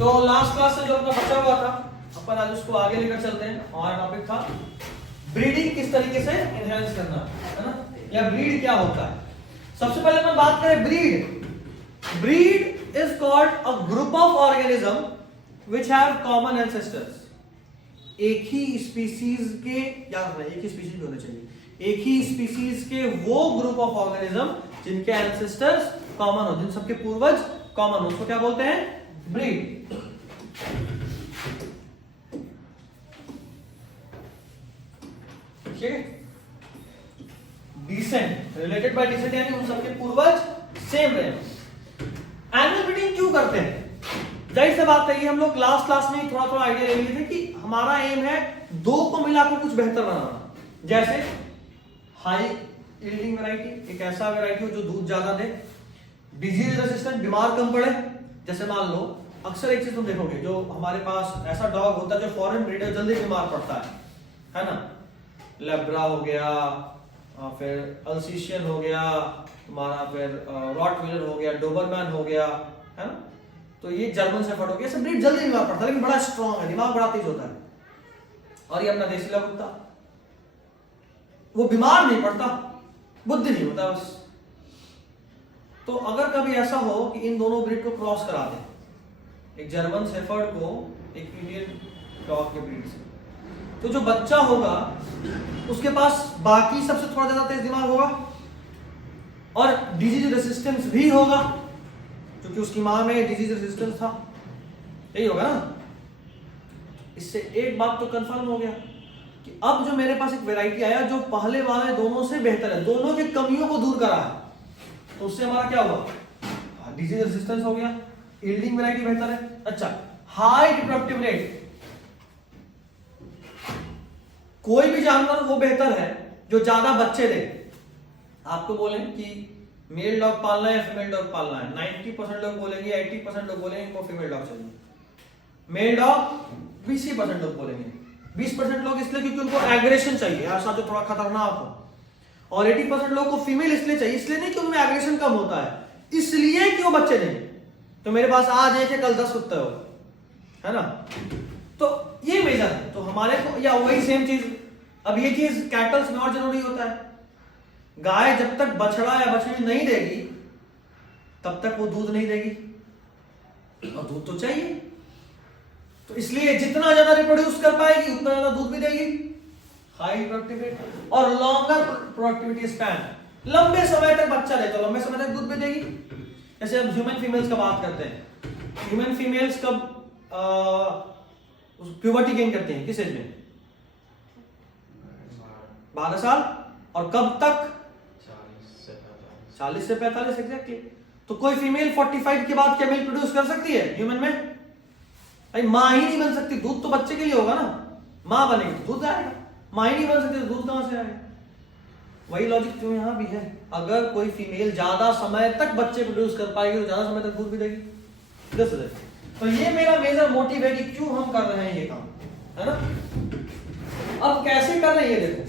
तो last class से जो अपना बचा हुआ था अपन आज उसको आगे लेकर चलते हैं। और टॉपिक था ब्रीडिंग किस तरीके से एनहांस करना, है ना, या ब्रीड क्या होता है। सबसे पहले मैं बात करें breed is called a group of organism which have common ancestors. एक ही स्पीसीज के, याद रखना एक ही स्पीसीज भी होने चाहिए, एक ही स्पीसीज के वो ग्रुप ऑफ ऑर्गेनिज्म जिनके एंसेस्टर्स कॉमन हो, जिन सबके पूर्वज कॉमन हो, उसको क्या बोलते हैं, breed. Descent, related by descent, यानी उन सबके पूर्वज सेम रहे। एनिमल ब्रीडिंग क्यों करते हैं? जाहिर सी बात है, हम लोग लास्ट क्लास में थोड़ा थोड़ा आइडिया ले लिए थे कि हमारा एम है दो को मिलाकर कुछ बेहतर बनाना। जैसे हाई यील्डिंग वैरायटी, एक ऐसा वैरायटी हो जो दूध ज्यादा दे, डिजीज रेजिस्टेंट, बीमार कम पड़े। जैसे मान लो अक्सर एक चीज तुम देखोगे, जो हमारे पास ऐसा डॉग होता है जो फॉरेन ब्रीड है, जल्दी बीमार पड़ता है ना, लेब्रा हो गया, फिर अल्सीशियन हो गया तुम्हारा, फिर रॉटवीलर हो गया, डोबरमैन हो गया, है ना, तो ये जर्मन शेफर्ड हो गया। सब ब्रीड जल्दी बीमार पड़ता है, लेकिन बड़ा स्ट्रॉन्ग है, दिमाग बड़ा तेज होता है। और ये अपना देसी कुत्ता, वो बीमार नहीं पड़ता, बुद्धि नहीं होता बस। तो अगर कभी ऐसा हो कि इन दोनों ब्रीड को क्रॉस करा दें, एक जर्मन शेफर्ड को एक इंडियन डॉग के ब्रीड से, तो जो बच्चा होगा उसके पास बाकी सबसे थोड़ा ज्यादा तेज दिमाग होगा और डिजीज रेसिस्टेंस भी होगा, क्योंकि उसकी मां में डिजीज रेसिस्टेंस था, यही होगा ना। इससे एक बात तो कंफर्म हो गया कि अब जो मेरे पास एक वैरायटी आया जो पहले वाले दोनों से बेहतर है, दोनों की कमियों को दूर करा है, तो उससे हमारा क्या हुआ, डिजीज रेसिस्टेंस हो गया, यील्डिंग वैरायटी बेहतर है। अच्छा, हाई रिप्रोडक्टिव रेट, कोई भी जानवर वो बेहतर है जो ज्यादा बच्चे दे। आपको बोले कि मेल डॉग पालना है या फीमेल डॉग पालना है, 90% लोग बोलेंगे, 80% लोग बोलेंगे इनको फीमेल डॉग चाहिए। मेल डॉग 20% लोग बोलेंगे, 20% लोग इसलिए क्योंकि उनको एग्रेशन चाहिए, ऐसा जो थोड़ा खतरनाक हो। और 80% लोग को फीमेल इसलिए चाहिए, इसलिए नहीं कि उनमें एग्रेशन कम होता है, इसलिए कि वो बच्चे देंगे। तो मेरे पास आज एक है कल 10 कुत्ते हो, है ना, तो ये मेजर है। तो हमारे को, या वही सेम चीज, अब ये चीज कैटल्स में और जरूरी होता है। गाय जब तक बछड़ा या बछड़ी नहीं देगी तब तक वो दूध नहीं देगी, और दूध तो चाहिए, तो इसलिए जितना ज्यादा रिप्रोड्यूस कर पाएगी उतना ज्यादा दूध भी देगी, हाई प्रोडक्टिविटी और लॉन्गर प्रोडक्टिविटी स्पैन, लंबे समय तक बच्चा दे तो लंबे समय तक दूध भी देगी। जैसे अब ह्यूमन फीमेल्स का बात करते हैं, ह्यूमन फीमेल्स कब प्यूबर्टी गेन करती हैं, किस एज में, 12 साल, और कब तक, 40 से 45 एग्जैक्टली। तो कोई फीमेल 45 के बाद क्या मिल्क प्रोड्यूस कर सकती है ह्यूमन में? भाई मां ही नहीं बन सकती, दूध तो बच्चे के लिए होगा ना, मां बनेगी तो दूध आएगा, मां ही नहीं बन सकती तो दूध कहां से आएगा? वही लॉजिक तो यहां भी है, अगर कोई फीमेल ज्यादा समय तक बच्चे प्रोड्यूस कर पाएगी तो ज्यादा समय तक दूध भी देगी। तो ये मेरा मेजर मोटिव है कि क्यों हम कर रहे हैं ये काम, है ना। अब कैसे कर रहे हैं ये देखो,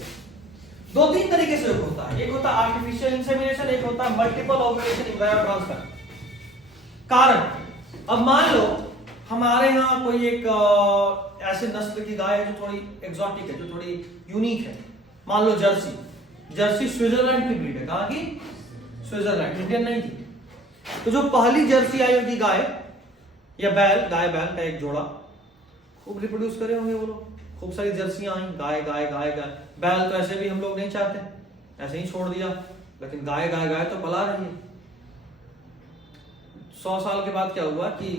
2-3 तरीके से होता है। एक होता है आर्टिफिशियल इंसेमिनेशन, एक होता है मल्टीपल ओव्यूलेशन एम्ब्रायो ट्रांसफर। कारण, अब मान लो हमारे यहाँ कोई एक ऐसे नस्ल की गाय है जो थोड़ी एग्जॉटिक है, जो थोड़ी यूनिक है, मान लो जर्सी स्विट्जरलैंड की ब्रीड है, कहाँ की, स्विट्जरलैंड, इंडियन नहीं थी। तो जो पहली जर्सी आई होगी गाय या बैल, गाय बैल का एक जोड़ा, खूब रिप्रोड्यूस करे होंगे वो लोग, खूब सारी जर्सियां आई, गाय गाय गाय गाय। बैल तो ऐसे भी हम लोग नहीं चाहते, ऐसे ही छोड़ दिया, लेकिन गाय गाय गाय तो पला रही है। 100 साल के बाद क्या हुआ कि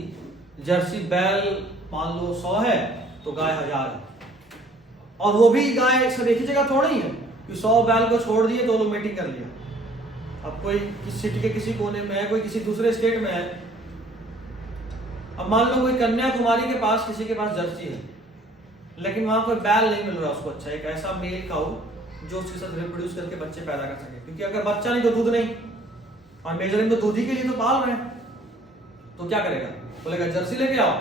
जर्सी बैल मान लो 100 है तो गाय 1000 है, और वो भी गाय सब एक ही जगह थोड़ी है कि 100 बैल को छोड़ दिए तो लोग मीटिंग कर लिया। अब कोई किसी सिटी के किसी कोने में है, कोई किसी दूसरे स्टेट में है, अब मान लो कोई कन्याकुमारी के पास किसी के पास जर्सी है, लेकिन वहां कोई बैल नहीं मिल रहा उसको अच्छा, एक ऐसा मेल काऊ जो उसके साथ रिप्रोड्यूस करके बच्चे पैदा कर सके, क्योंकि अगर बच्चा नहीं तो दूध नहीं, और मेजरिंग तो दूध ही के लिए तो पाल रहे हैं, तो क्या करेगा, बोलेगा जर्सी लेके आओ,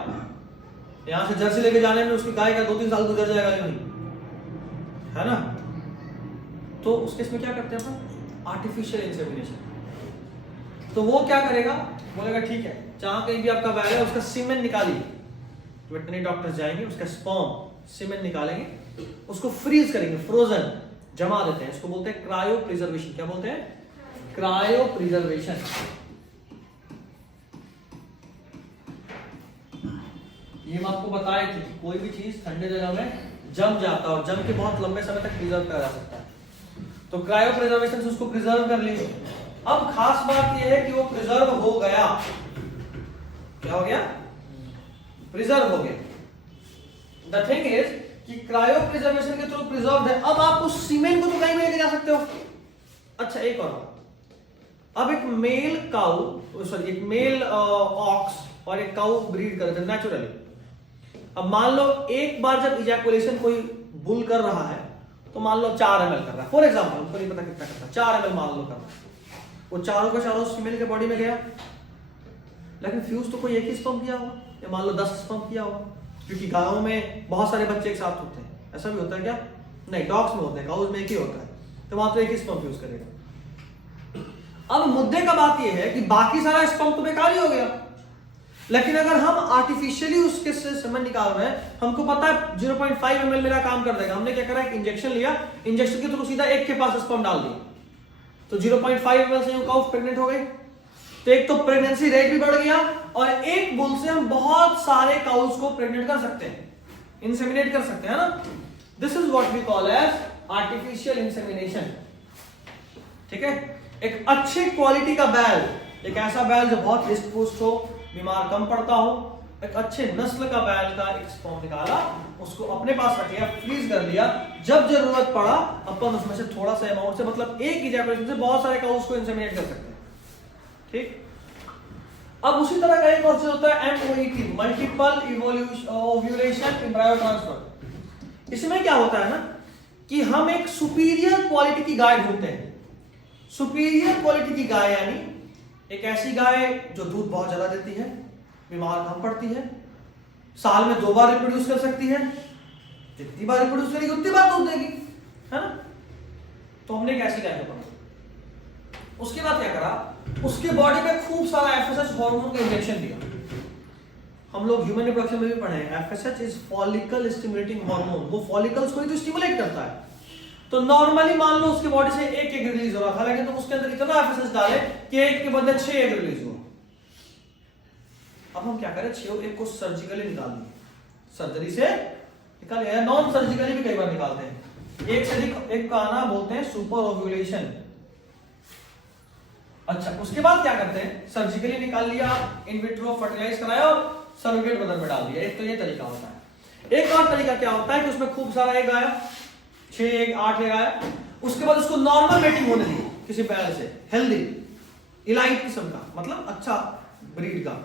यहां से जर्सी लेके जाने में उसकी गाय का 2-3 साल गुजर जाएगा, नहीं, है ना। तो उस केस में क्या करते हैं अपन, आर्टिफिशियल इंसेमिनेशन। तो वो क्या करेगा, बोलेगा ठीक है जहां कहीं भी आपका वैल है उसका सीमेन निकालिए, वेटरनरी डॉक्टर्स जाएंगे, उसका स्पर्म सीमेन निकालेंगे, उसको फ्रीज करेंगे, फ्रोजन जमा देते हैं, इसको बोलते हैं क्रायो प्रिजर्वेशन। क्या बोलते हैं? Cryo preservation. ये हम आपको बताए थे कि कोई भी चीज ठंडे जगह में जम जाता है और जम के बहुत लंबे समय तक प्रिजर्व करा जा सकता है, तो क्रायो प्रिजर्वेशन से उसको प्रिजर्व कर लीजिए। अब खास बात यह है कि वो प्रिजर्व हो गया, क्या हो गया? प्रिजर्व हो गया। द थिंग इज कि क्रायो प्रिजर्वेशन के थ्रू प्रिजर्व है। अब आप उस सीमेंट को तो कहीं भी लेके जा सकते हो। अच्छा, एक और बात, अब एक मेल काऊ, सॉरी एक मेल ऑक्स और एक काऊ ब्रीड करते हैं नेचुरली। अब मान लो एक बार जब इजैकुलेशन कोई बुल कर रहा है तो मान लो 4 ml कर रहा है, फॉर एग्जाम्पल, हमको नहीं पता कितना करता है, 4 ml मान लो कर रहा है, वो चारों का चारों फीमेल के बॉडी में गया, लेकिन फ्यूज तो कोई एक ही स्पर्म किया होगा, या मान लो 10 स्पर्म किया होगा, क्योंकि गायों में बहुत सारे बच्चे एक साथ होते हैं। ऐसा भी होता है क्या? नहीं, डॉग्स में होते हैं, काउज में एक ही होता है, तो वहां तो एक ही स्पर्म फ्यूज करेगा। अब मुद्दे का बात यह है कि बाकी सारा स्पर्म तो बेकार ही हो गया, लेकिन अगर हम आर्टिफिशियली उसके से सेमेन निकाल रहे हैं, हमको पता है 0.5 ml मेरा काम कर देगा, हमने क्या करा, एक इंजेक्शन लिया, इंजेक्शन के थ्रू सीधा एक के पास स्पर्म डाल दिया, तो 0.5 ml से काउ प्रेग्नेंट हो गई। तो एक तो प्रेगनेंसी रेट भी बढ़ गया और एक बुल से हम बहुत सारे काउस को प्रेग्नेंट कर सकते हैं, इंसेमिनेट कर सकते हैं ना। This is what we call as artificial insemination. ठीक है, एक अच्छे क्वालिटी का बैल, एक ऐसा बैल जो बहुत रिस्क पुस्ट हो, बीमार कम पड़ता हो, एक अच्छे नस्ल का बैल का एक स्पर्म निकाला, उसको अपने पास रख लिया, फ्रीज कर लिया, जब जरूरत पड़ा अपन उसमें से थोड़ा सा अमाउंट से, मतलब एक इजैकुलेशन से बहुत सारे काउस को इंसेमिनेट कर सकते हैं। ठीक, अब उसी तरह का एक प्रोसेस होता है MOET, multiple ovulation embryo transfer. इसमें क्या होता है ना कि हम एक सुपीरियर क्वालिटी की गाय ढूंढते हैं। सुपीरियर क्वालिटी की गाय यानी एक ऐसी गाय जो दूध बहुत ज्यादा देती है, बीमार कम पड़ती है, साल में 2 बार रिप्रोड्यूस कर सकती है, जितनी बार रिप्रोड्यूस करेगी उतनी बार दूध देगी, है ना। तो हमने एक ऐसी गाय को पकड़ा, उसके बाद क्या करा, उसके बॉडी में खूब सारा FSH हार्मोन का इंजेक्शन दिया। हम लोग ह्यूमन रिप्रोडक्शन में भी पढ़े हैं, FSH is follicle stimulating hormone, वो फॉलिकल्स को ही तो स्टिमुलेट करता है। तो नॉर्मली मान लो उसके बॉडी से एक एग रिलीज हो रहा था, लेकिन तो उसके अंदर इतना FSH डाले कि एक के बदले 6 एग रिलीज हुआ। अब हम क्या करें, 6 एग को सर्जिकली निकाल दिए, सर्जरी से निकाल, या नॉन सर्जिकली भी कई बार निकालते हैं। एक से अधिक एग का आना बोलते हैं सुपर ओव्यूलेशन। अच्छा, उसके बाद क्या करते हैं, सर्जिकली निकाल लिया, इन विट्रो फर्टिलाइज कराया और सरोगेट मदर में डाल दिया। एक तो ये तरीका होता है। एक और तरीका क्या होता है कि उसमें खूब सारा एग आया, 6 एग 8 एग आया, उसके बाद उसको नॉर्मल मेटिंग होने दी किसी बैल से, हेल्दी इलाइट किस्म का, मतलब अच्छा ब्रीड का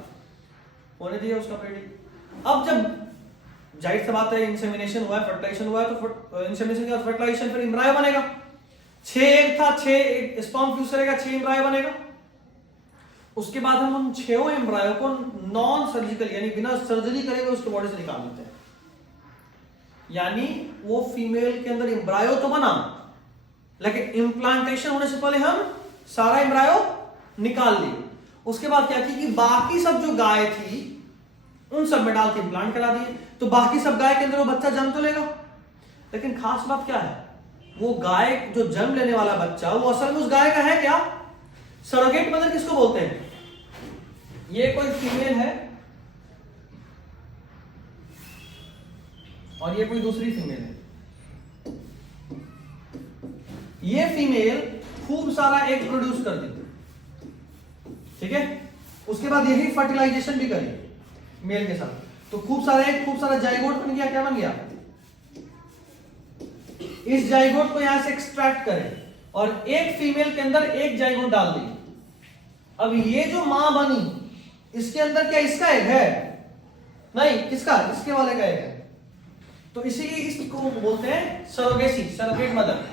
होने दिया उसका ब्रीडिंग। अब जब जाहिर सी बात है इंसेमिनेशन हुआ है, फर्टिलाइजेशन हुआ है, तो इंसेमिनेशन के बाद फर्टिलाइजेशन, फिर एम्ब्रायो बनेगा। 6 एग था, 6 एग स्पर्म फ्यूज करेगा, 6 एम्ब्रायो बनेगा। उसके बाद हम उन 6 एम्ब्रायो को नॉन सर्जिकल यानी बिना सर्जरी करे हुए उसके बॉडी से निकाल देते हैं। यानी वो फीमेल के अंदर एम्ब्रायो तो बना, लेकिन इम्प्लांटेशन होने से पहले हम सारा एम्ब्रायो निकाल दिए। उसके बाद क्या की कि बाकी सब जो गाय थी उन सब में डाल के इम्प्लांट करा दिए, तो बाकी सब गाय के अंदर वो बच्चा जन्म तो लेगा। लेकिन खास बात क्या है, वो गाय जो जन्म लेने वाला बच्चा वो असल में उस गाय का है क्या? सरोगेट मदर किसको बोलते हैं? ये कोई फीमेल है और ये कोई दूसरी फीमेल है। ये फीमेल खूब सारा एग प्रोड्यूस कर दी, ठीक है, उसके बाद यही फर्टिलाइजेशन भी करी मेल के साथ, तो खूब सारा एग, खूब सारा जाइगोट बन गया। क्या बन गया? इस जाइगोट को यहां से एक्सट्रैक्ट करें और एक फीमेल के अंदर एक जाइगोट डाल दी। अब ये जो मां बनी इसके अंदर क्या इसका एग है? नहीं, किसका? इसके वाले का एग है। तो इसीलिए इसको बोलते हैं सरोगेसी, सरोगेट मदर।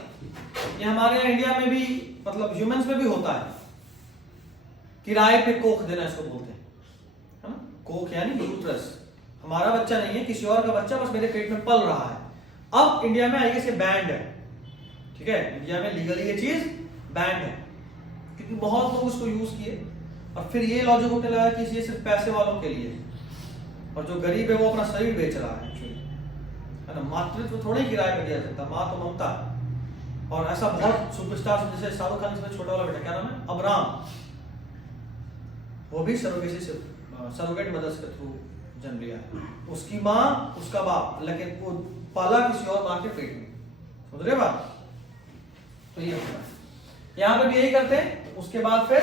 ये हमारे यहाँ इंडिया में भी, मतलब ह्यूमंस में भी होता है, किराए पे कोख देना इसको बोलते हैं, है ना? कोख यानी यूट्रस, हमारा बच्चा नहीं है, किसी और का बच्चा बस मेरे पेट में पल रहा है। अब इंडिया में आइए, बैंड है, ठीक है, इंडिया में लीगली ये चीज बैंड है, क्योंकि बहुत लोग उसको यूज किए और फिर ये लॉजिक उठने लगा कि ये सिर्फ पैसे वालों के लिए है और जो गरीब है वो अपना शरीर बेच रहा है एक्चुअली, है ना। मातृत्व थोड़ा ही किराए पे दिया सकता, माँ तो ममता। और ऐसा बहुत सुपरस्टार जैसे शाहरुख खान इसमें छोटा वाला बेटा क्या नाम है, अबराम, वो भी सरोगेसी से सरोगेट मदर्स के थ्रू जन्म लिया है। उसकी माँ उसका बाप, लेकिन वो पाला किसी और माँ के पेट में, समझ रहे बात। तो ये होता है यहाँ पे भी यही करते हैं। उसके बाद फिर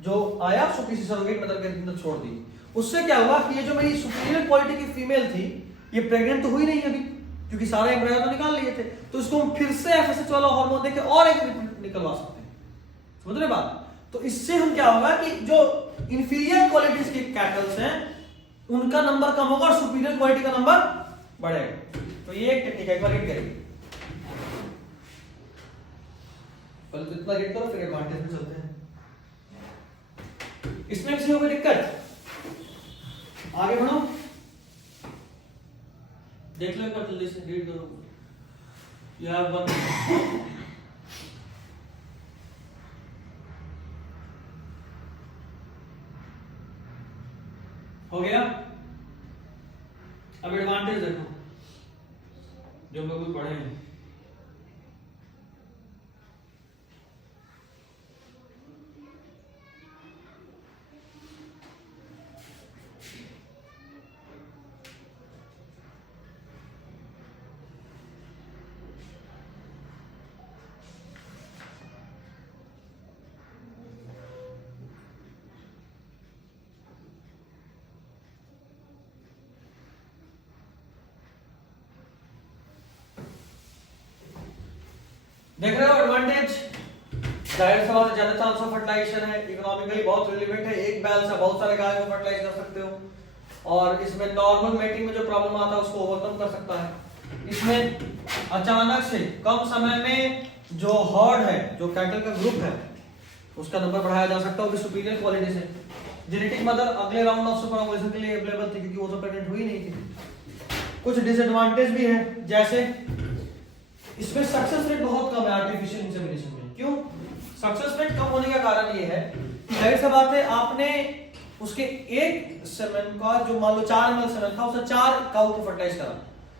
जो आया सो किसी सरोगेट मदर के अंदर छोड़ दी। उससे क्या हुआ कि ये जो मेरी सुपीरियर क्वालिटी की फीमेल थी ये प्रेग्नेंट तो हुई नहीं अभी, क्योंकि सारे एम्ब्रियो तो निकाल लिए थे, तो इसको हम फिर से एफएसएच वाला हार्मोन देके और एक निकलवा सकते हैं, समझ रहे बात। तो इससे हम क्या होगा कि जो इंफीरियर क्वालिटीज के कैटल्स हैं उनका नंबर कम होगा और सुपीरियर क्वालिटी का नंबर बढ़ेगा। तो ये एक टेक्निक है, एक बार रीड करिए। पहले तो इतना रीड करो फिर एडवांटेज में चलते हैं। इसमें किसी को कोई दिक्कत, आगे बढ़ो, देख लो एक बार जल्दी से रीड करो यार। हो गया। अब एडवांटेज देखो जो हम लोग भी पढ़े हैं। देख रहे हो एडवांटेज, जाहिर सा बात है ज्यादा चांस ऑफ फर्टिलाइजेशन है, इकोनॉमिकली बहुत रिलेवेंट है, एक बैल से बहुत सारे गाय को फर्टिलाइज कर सकते हो और इसमें नॉर्मल मेटिंग में जो प्रॉब्लम आता है उसको ओवरकम कर सकता है। इसमें अचानक से कम समय में जो हर्ड है, जो कैटल का ग्रुप है उसका नंबर बढ़ाया जा सकता है, वो भी सुपीरियर क्वालिटी से। जेनेटिक मदर अगले राउंड ऑफ सुपर ओवुलेशन के लिए अवेलेबल थी क्योंकि वो तो प्रेग्नेंट हुई नहीं थी। कुछ डिसएडवांटेज भी है, जैसे इसमें सक्सेस रेट बहुत कम है आर्टिफिशियल इंसेमिनेशन में। क्यों? सक्सेस रेट कम होने का कारण ये है कि जाहिर सी बात है आपने उसके एक सेमेन का जो मान लो 4 ml सेमेन था उसने 4 काऊ को फर्टिलाइज करा,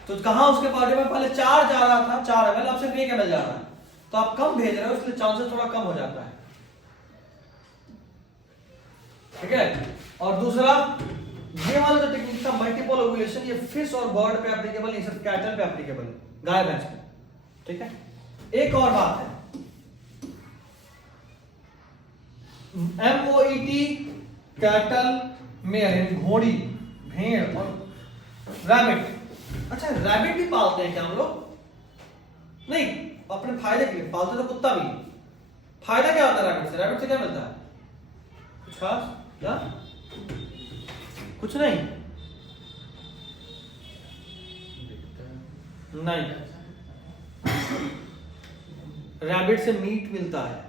तो कहां उसके बॉडी में पहले 4 जा रहा था 4 ml, अब सिर्फ 1 ml जा रहा है, तो आप कम भेज रहे हो इसलिए चांसेस थोड़ा कम हो जाता है, ठीक है। और दूसरा ये वाला जो टेक्निक था मल्टीपल ओव्यूलेशन, ये फिश और बर्ड पे एप्लीकेबल नहीं, सिर्फ कैटल पे एप्लीकेबल है, गाय भैंस पे, ठीक है। एक और बात है MOET कैटल मेयर, घोड़ी, भेड़ और रैबिट। अच्छा रैबिट भी पालते हैं क्या हम लोग? नहीं, अपने फायदे के लिए पालते तो कुत्ता भी। फायदा क्या होता है रैबिट से? रैबिट से क्या मिलता है? कुछ खास? क्या? कुछ नहीं, नहीं, रैबिट से मीट मिलता है,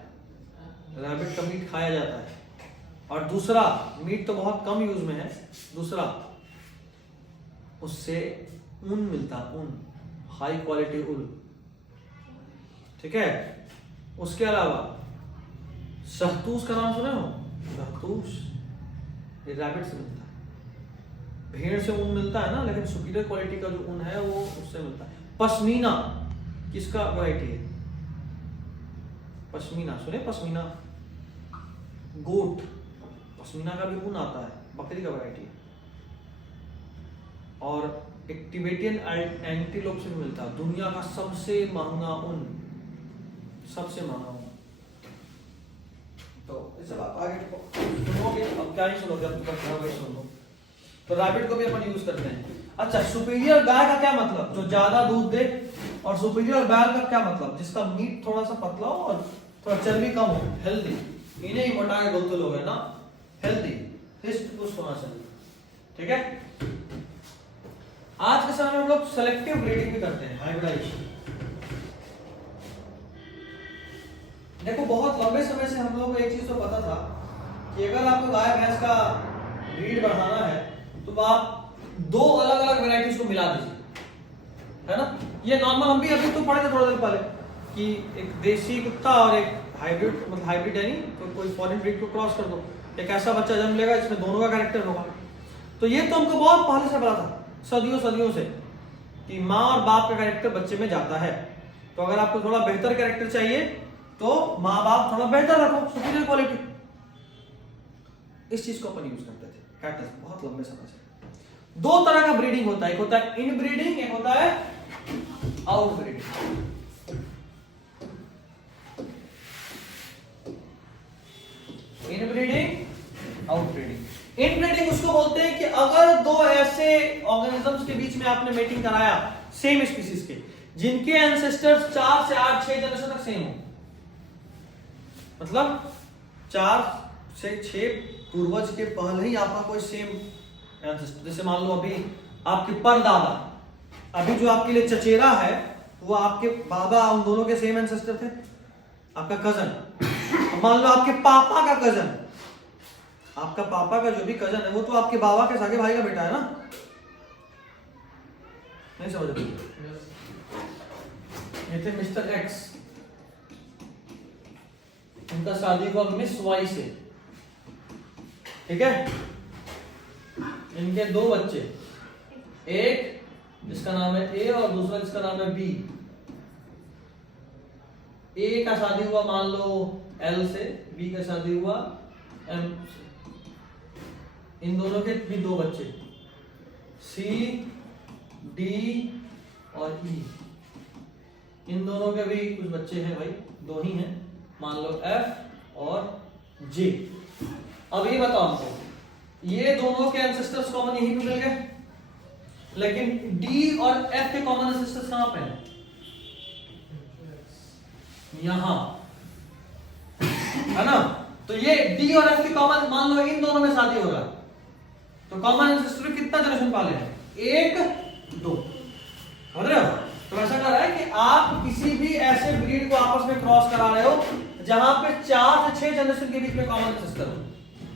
रैबिट का मीट खाया जाता है। और दूसरा, मीट तो बहुत कम यूज में है, दूसरा उससे ऊन मिलता है, ऊन, हाई क्वालिटी ऊन, ठीक है। उसके अलावा शहतूश का नाम सुने हो? शहतूश ये रैबिट से मिलता है। भेड़ से ऊन मिलता है ना, लेकिन सुपीरियर क्वालिटी का जो ऊन है वो उससे मिलता है। पश्मीना किसका वैरायटी है? पश्मीना सुने? पश्मीना गोट, पश्मीना का भी ऊन आता है, बकरी का वैरायटी है। और एक टिबेटियन एंटीलोप से भी मिलता है, दुनिया का सबसे महंगा ऊन, सबसे महंगा ऊन। तो इस बात आगे सुनोगे, अब क्या ही सुनोगे, अब तो भाई सुन लो। तो रैबिट को भी अपन यूज करते हैं। अच्छा, सुपीरियर गाय का क्या मतलब? जो ज्यादा दूध दे। और सुपीरियर बैल का क्या मतलब? जिसका मीट थोड़ा सा पतला हो और थोड़ा चर्बी कम हो, हेल्दी। इन्हें ही मोटा के बोलते लोग है ना, हेल्दी, हिस्ट पुष्ट होना चाहिए, ठीक है। आज के समय में हम लोग सेलेक्टिव ब्रीडिंग भी करते हैं, हाइब्रिडाइजेशन। देखो बहुत लंबे समय से हम लोग को एक चीज तो पता था कि अगर आपको गाय भैंस का ब्रीड बढ़ाना है तो आप 2 अलग अलग वैरायटीज को मिला दीजिए, है ना। ये नॉर्मल हम भी अभी तो पढ़े थे थोड़ा दिन पहले कि एक देसी कुत्ता और एक हाइब्रिड, मतलब हाइब्रिड है नहीं तो कोई फॉरेन ब्रीड को क्रॉस कर दो, एक ऐसा बच्चा जन्म लेगा जिसमें दोनों का कैरेक्टर होगा। तो ये तो हमको बहुत पहले से पता था, सदियों सदियों से, कि माँ और बाप का कैरेक्टर बच्चे में जाता है। तो अगर आपको थोड़ा बेहतर कैरेक्टर चाहिए तो माँ बाप थोड़ा बेहतर रखो, सुपीरियर क्वालिटी। इस चीज को अपन यूज करते थे कैटस बहुत लंबे समय से। दो तरह का ब्रीडिंग होता है, एक होता है इन ब्रीडिंग, एक होता है आउट ब्रीडिंग। इन ब्रीडिंग, आउट ब्रीडिंग। इन ब्रीडिंग उसको बोलते हैं कि अगर दो ऐसे ऑर्गेनिजम्स के बीच में आपने मेटिंग कराया सेम स्पीसीज के, जिनके एंसेस्टर्स 4 से 8 6 जनरेशन तक सेम हो, मतलब 4 से 6 पूर्वज के पहले ही आपका कोई सेम एंसेस्टर, जैसे मान लो अभी आपके परदादा, अभी जो आपके लिए चचेरा है वो आपके बाबा, उन दोनों के सेम एंसेस्टर थे, आपका कजन। मान लो आपके पापा का कजन, आपका पापा का जो भी कजन है वो तो आपके बाबा के सगे भाई का बेटा है ना, नहीं समझ रहे? ये थे मिस्टर एक्स, उनका शादी हुआ मिस वाई से, ठीक है। इनके 2 बच्चे, एक जिसका नाम है ए और दूसरा जिसका नाम है बी। ए का शादी हुआ मान लो एल से, बी का शादी हुआ एम से। इन दोनों के भी 2 बच्चे, सी, डी और ई। इन दोनों के भी कुछ बच्चे हैं भाई, 2 ही हैं, मान लो एफ और जे। अब ये बताओ हमको, ये दोनों के एंसेस्टर्स कॉमन यहीं पे मिल गए, लेकिन डी और एफ के कॉमन एंसेस्टर्स कहां पे हैं? यहां, है ना। तो ये डी और एफ के कॉमन, मान लो इन दोनों में शादी हो रहा है, तो कॉमन एंसेस्टर कितना जनरेशन पाले हैं? 1 2, समझ रहे हो? तो ऐसा कर रहा है कि आप किसी भी ऐसे ब्रीड को आपस में क्रॉस करा रहे हो जहां पे 4 से 6 जनरेशन के बीच में कॉमन एंसेस्टर हो,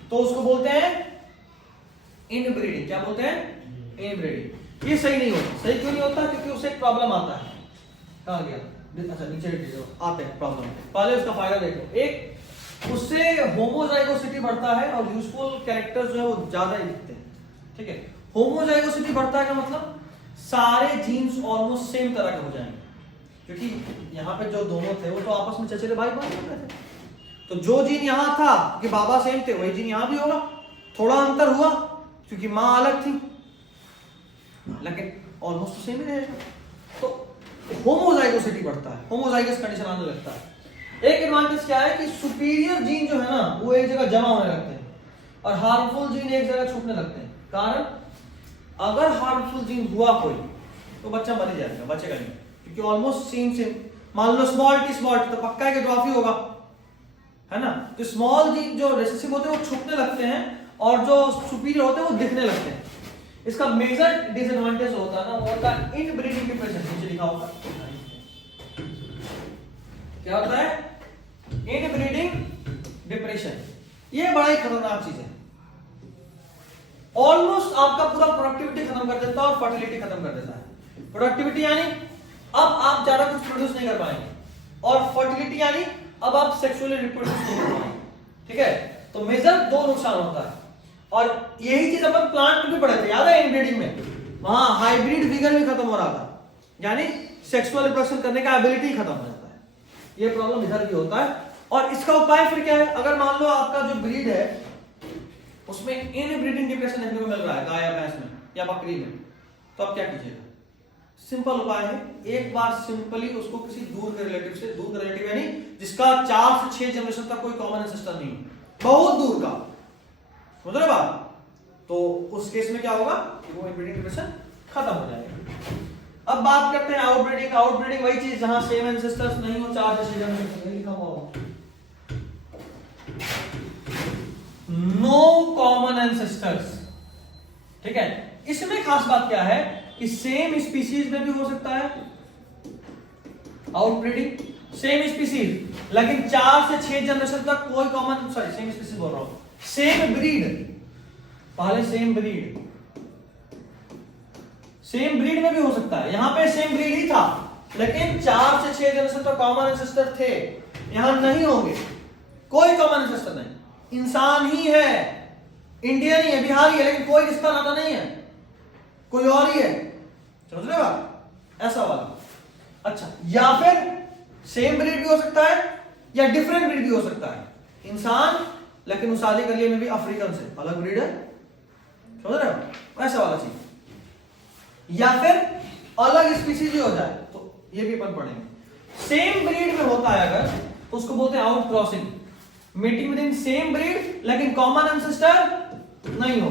तो उसको बोलते हैं इन ब्रीडिंग। क्या बोलते हैं? इन ब्रीडिंग। ये सही नहीं होता। सही क्यों नहीं होता? क्योंकि उससे एक प्रॉब्लम आता है। कहां गया? अच्छा नीचे आते हैं प्रॉब्लम। पहले उसका फायदा देखो। एक, उससे होमोजाइगोसिटी बढ़ता है और यूजफुल कैरेक्टर्स जो है वो ज्यादा दिखते हैं, ठीक है। होमोजाइगोसिटी बढ़ता है का मतलब सारे जीन्स ऑलमोस्ट सेम तरह के हो जाएंगे, क्योंकि यहाँ पे जो दोनों थे वो तो आपस में चचेरे भाई बन रहे थे। तो जो जीन यहाँ था कि बाबा सेम थे, वही जीन यहाँ भी होगा। थोड़ा अंतर हुआ क्योंकि माँ अलग थी, लेकिन ऑलमोस्ट तो सेम ही रहेगा। तो होमोजाइगोसिटी बढ़ता है, होमोजाइगस कंडीशन आने लगता है। एक एडवांटेज क्या है कि सुपीरियर जीन जो है ना वो एक जगह जमा होने लगते हैं और हार्मफुल जीन एक जगह छूटने लगते हैं। कारण, अगर हार्मफुल जीन हुआ कोई तो बच्चा मर ही जाएगा, बचेगा नहीं, क्योंकि ऑलमोस्ट सेम। मान लो स्मॉल टी तो पक्का है कि ड्वाफी होगा, है ना। तो स्मॉल जीन जो रिसेसिव होते हैं वो छूटने लगते हैं और जो सुपीरियर होते हैं वो दिखने लगते हैं। इसका मेजर डिसएडवांटेज होता है ना वो होता है इनब्रीडिंग डिप्रेशन। नीचे लिखा होगा क्या होता है? Inbreeding depression. ये बड़ा ही खतरनाक चीज है। ऑलमोस्ट आपका पूरा प्रोडक्टिविटी खत्म कर देता है और फर्टिलिटी खत्म कर देता है। प्रोडक्टिविटी यानी अब आप ज्यादा कुछ प्रोड्यूस नहीं कर पाएंगे, और फर्टिलिटी यानी अब आप सेक्सुअली रिप्रोड्यूस नहीं कर पाएंगे, ठीक है। तो मेजर 2 नुकसान होता है। और यही चीज अपन प्लांट में भी पढ़े थे, याद है? इनब्रीडिंग में वहां हाइब्रिड विगर भी खत्म हो रहा था, यानी सेक्सुअल रिप्रोडक्शन करने का एबिलिटी खत्म हो जाता है। ये प्रॉब्लम इधर भी होता है। और इसका उपाय फिर क्या है? अगर मान लो आपका जो ब्रीड है उसमें इनब्रीडिंग डिप्रेशन देखने को मिल रहा है गाय या भैंस में या बकरी में, तो आप क्या कीजिएगा? सिंपल उपाय है, एक बार सिंपली उसको किसी दूर के रिलेटिव से, दूर का रिलेटिव यानी जिसका 4 से 6 जनरेशन तक कोई कॉमन एंसेस्टर नहीं, बहुत दूर का, समझ रहे बात? तो उस केस में क्या होगा कि वो इनब्रीडिंग डिप्रेशन खत्म हो जाएगा। अब बात करते हैं आउटब्रीडिंग। आउटब्रीडिंग वही चीज जहां सेम एंसेस्टर्स नहीं हो, 4 से 6 जनरेशन लिखा हुआ, नो कॉमन एंसेस्टर्स, ठीक है। इसमें खास बात क्या है कि सेम स्पीसीज में भी हो सकता है आउटब्रीडिंग, सेम स्पीसीज, लेकिन 4 से 6 जनरेशन तक कोई कॉमन, सॉरी सेम स्पीसीज बोल रहा हूं, सेम ब्रीड, पहले सेम ब्रीड, सेम ब्रीड में भी हो सकता है। यहां पे सेम ब्रीड ही था लेकिन 4 से 6 जनरेशन तक कॉमन एंसेस्टर थे, यहां नहीं होंगे, कोई कॉमन एंसेस्टर नहीं, इंसान ही है, इंडियन ही है, बिहारी है, लेकिन कोई रिश्ता नाता नहीं है, कोई और ही है। समझ रहे बात? ऐसा वाला। अच्छा, या फिर सेम ब्रीड भी हो सकता है या डिफरेंट ब्रीड भी हो सकता है। इंसान लेकिन वो शादी कर लिए में भी अफ्रीकन से, अलग ब्रीड है। समझ रहे हो? ऐसा वाला चीज। या फिर अलग स्पीसीज ही हो जाए, तो ये भी अपन पढ़ेंगे। सेम ब्रीड में होता है अगर, तो उसको बोलते हैं out crossing, meeting with in same breed लेकिन कॉमन एंसेस्टर नहीं हो।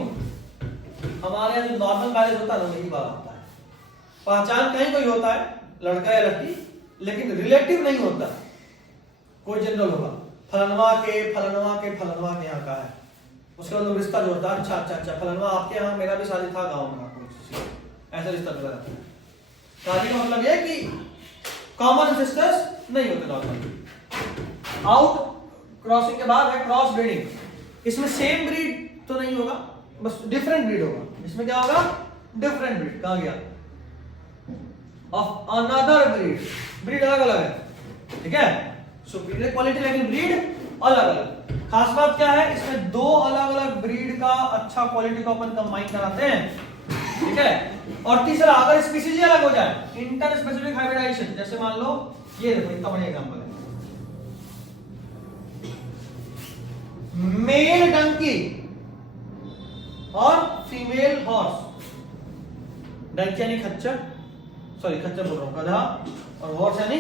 हमारे यहाँ जो नॉर्मल मैरिज होता है ना, वही बात होता है। पहचान कहीं कोई होता है, लड़का या लड़की, लेकिन रिलेटिव नहीं होता। कोई जनरल होगा, फलनवा के फलनवा के फलनवा के यहाँ का है, उसके बाद लोग रिश्ता जोड़ता है। अच्छा अच्छा अच्छा, फलनवा आपके यहाँ, मेरा भी शादी था गाँव में, ऐसा रिश्ता जोड़ा जाता है। शादी का मतलब यह कि कॉमन एंसेस्टर्स नहीं होते नॉर्मल। आउट क्रॉसिंग के बाद है क्रॉस ब्रीडिंग। इसमें सेम ब्रीड तो नहीं होगा, बस डिफरेंट ब्रीड होगा। इसमें क्या होगा? Different breed. कहां गया? Of another breed. ब्रीड अलग अलग है, ठीक है, सुपीरियर क्वालिटी लेकिन ब्रीड अलग अलग। खास बात क्या है, इसमें दो अलग अलग ब्रीड का अच्छा क्वालिटी को अपन कंबाइन कराते हैं, ठीक है। और तीसरा, अगर स्पीसीज अलग हो जाए, इंटर स्पेसिफिक हाइब्रिडाइजेशन, जैसे मान लो ये देखो, इतना बढ़िया एग्जांपल है, मेल डंकी और फीमेल हॉर्स। डंकी यानी खच्चर, सॉरी खच्चर बोल रहा हूं, गधा, और हॉर्स यानी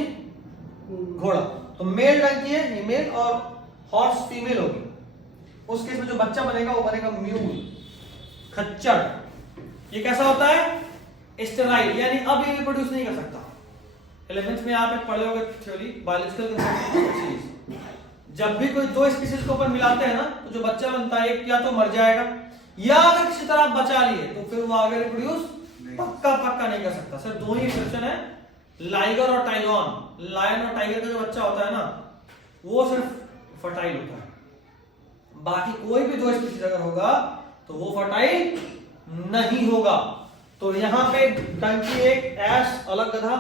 घोड़ा। तो मेल डंकी है ये मेल, और हॉर्स फीमेल होगी। उस केस में जो बच्चा बनेगा वो बनेगा म्यूल, खच्चर। ये कैसा होता है? स्टेराइल, यानी अब ये रिप्रोड्यूस नहीं कर सकता। 11th में आप पढ़े होंगे थ्योरी बायोलॉजिकल चीज, जब भी कोई दो स्पीशीज को अपन मिलाते हैं ना, तो जो बच्चा बनता है एक या तो मर जाएगा, या अगर किसी तरह बचा लिए तो फिर वो आगे रिप्रोड्यूस पक्का नहीं कर सकता। सिर्फ दो ही एक्सेप्शन है, लाइगर और टाइगॉन। लायन और टाइगर का जो बच्चा होता है ना, वो सिर्फ फर्टाइल होता है। बाकी कोई भी दो स्पीशीज अगर होगा तो वो फर्टाइल नहीं होगा। तो यहां पे डंकी एक, एस अलग गधा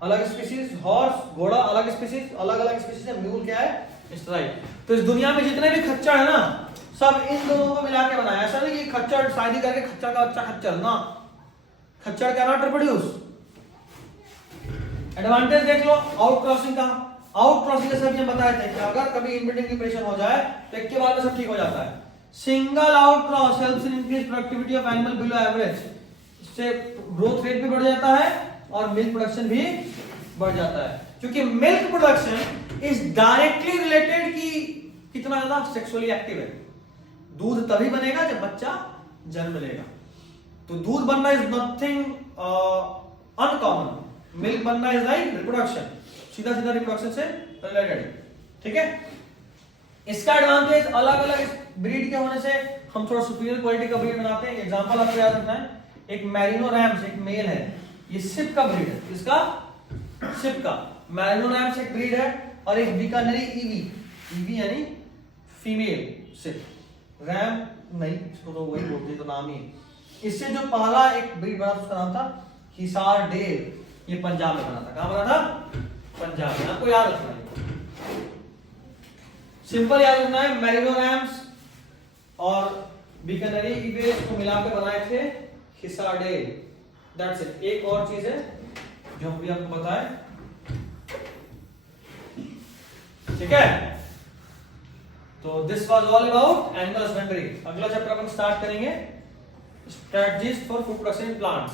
अलग स्पीशीज, हॉर्स घोड़ा अलग स्पीशीज, अलग अलग स्पीशीज है, म्यूल क्या है? स्टेराइल। तो इस दुनिया में जितने भी खच्चर है ना, सब इन दोनों को मिला के बनाया। ऐसा नहीं कि खच्चर शादी करके खच्चर का बच्चा खच्चर ना, खच्चर कैन नॉट रिप्रोड्यूस। एडवांटेज देख लो आउट क्रॉसिंग का। आउट क्रॉसिंग जैसे अभी हम बताए थे कि अगर कभी इनब्रीडिंग डिप्रेशन हो जाए तो एक के बाद में सब ठीक हो जाता है। Single out cross helps in increase productivity of animal below average. इससे ग्रोथ रेट भी बढ़ जाता है और मिल्क प्रोडक्शन भी बढ़ जाता है, क्योंकि milk production is directly related कि कितना ज्यादा सेक्सुअली एक्टिव है। दूध तभी बनेगा जब बच्चा जन्म लेगा। तो दूध बनना इज नथिंग अनकॉमन, मिल्क बनना इज लाइक रिप्रोडक्शन, सीधा सीधा रिप्रोडक्शन से रिलेटेड, ठीक है। इसका एडवांटेज अलग अलग ब्रीड के होने से हम थोड़ा सुपीरियर क्वालिटी का ब्रीड बनाते हैं। एग्जांपल आपको याद रखना है, एक मैरिनो रैम्स एक मेल है, ये सिप का ब्रीड है। इसका सिप का मैरिनो रैम्स एक ब्रीड है, और एक बीकानेरी ईवी, ईवी यानी फीमेल सिप, रैम नहीं, इसको तो वही बोलते तो नाम ही। इससे जो पहला एक ब्रीड बना उसका नाम था हिसार डेल, ये पंजाब में बना था। कहां बना था? पंजाब में। आपको याद रखना है, सिंपल याद रखना है। मैरिनो रैम्स और बीकानेरी ईवी को मिलाकर बनाए थे हिसार डेल, दैट्स इट। एक और चीज है जो हम भी आपको बताएं, ठीक है। तो this was all about animal husbandry. अगला चैप्टर अपन स्टार्ट करेंगे strategies for food production in plants.